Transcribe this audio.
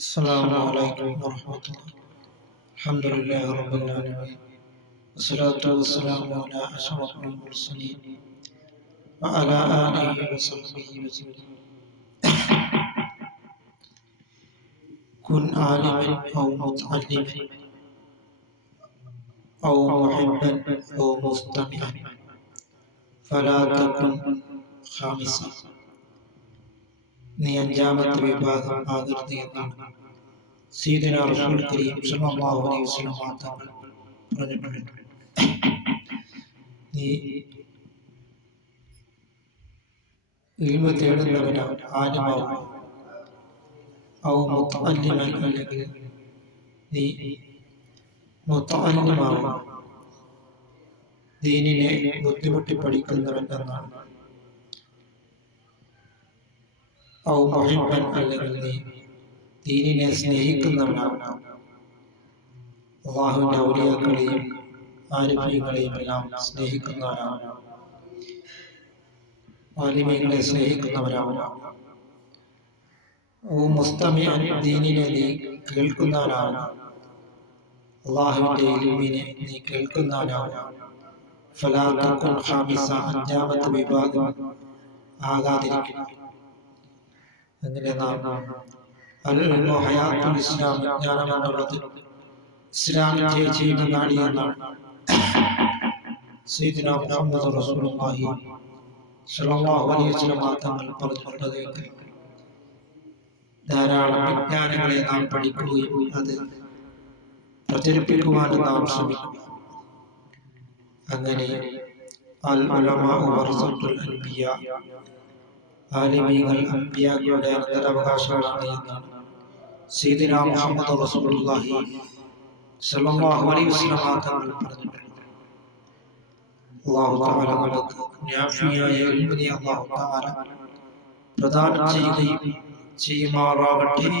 السلام عليكم ورحمة الله. الحمد لله رب العالمين، والصلاة والسلام على أشرف المرسلين وعلى آله وصحبه وسلم. كن عالما أو متعلما أو محبا أو مستمعا فلا تكن خامسا. നീ അഞ്ചാമത്തെ വിഭാഗം ആകരുത് എന്നാണ് സയ്യിദുനാ റസൂൽ കരീം സ്വല്ലല്ലാഹു അലൈഹി വസല്ലം തങ്ങൾ പറഞ്ഞിട്ടുണ്ട്. നീ ഇൽമു തേടുന്നവനാണ്, ആലിമാവും ഔ മുതഅല്ലിമൻ, അല്ലെങ്കിൽ നീ മുതഅല്ലിമാവും, ദീനിനെ ബുദ്ധിമുട്ടി പഠിക്കുന്നവൻ എന്നാണ്. ഔ മുഹിബ്ബൻ, അല്ലെങ്കിൽ നീ ദീനിനെ സ്നേഹിക്കുന്നവനാണ്. അല്ലാഹുവിന്റെ ഔലിയാക്കളെയും ആരിഫീങ്ങളെയും എല്ലാം സ്നേഹിക്കുന്നവനാണ്, ആലിമീങ്ങളെ സ്നേഹിക്കുന്നവരാണ്. ഔ മുസ്തമിഅൻ, ദീനിനെ നീ കേൾക്കുന്നവനാണ്, അല്ലാഹുവിന്റെ ഇൽമിനെ നീ കേൾക്കുന്നവനാണ്. ഫലാ തകുൻ ഖാമിസ, അഞ്ചാമത്തെ വിഭാഗം ആകാതിരിക്കും. അങ്ങനെ നാം അൽ-ഇൽമു ഹയാത്തുൽ ഇസ്ലാം, വിജ്ഞാനം എന്നുള്ളത് ഇസ്ലാമിന്റെ ജീവനാടി എന്നാണ് സയ്യിദുനാ മുഹമ്മദ് റസൂലുള്ളാഹി സ്വല്ലല്ലാഹു അലൈഹി വസല്ലം തങ്ങൾ പറഞ്ഞിട്ടുള്ളത്. ധാരാളം വിജ്ഞാനങ്ങളെ നാം പഠിക്കുകയും അത് പ്രചരിപ്പിക്കുവാനും നാം ശ്രമിക്കുക. അങ്ങനെ അൽ ഉലമാഉ വറസത്തുൽ അൻബിയാ, ആലിമീങ്ങൾ അൻബിയാക്കളുടെ അനന്തരാവകാശികളാണ് എന്നാണ് സയ്യിദുനാ മുഹമ്മദ് റസൂലുള്ളാഹി സ്വല്ലല്ലാഹു അലൈഹി വസല്ലം തങ്ങൾ പറഞ്ഞിട്ടുണ്ട്. അല്ലാഹു തആല നമുക്ക് നാഫിയായ ഇൽമിനെ അല്ലാഹു തആല പ്രദാനം ചെയ്യുമാറാകട്ടെ.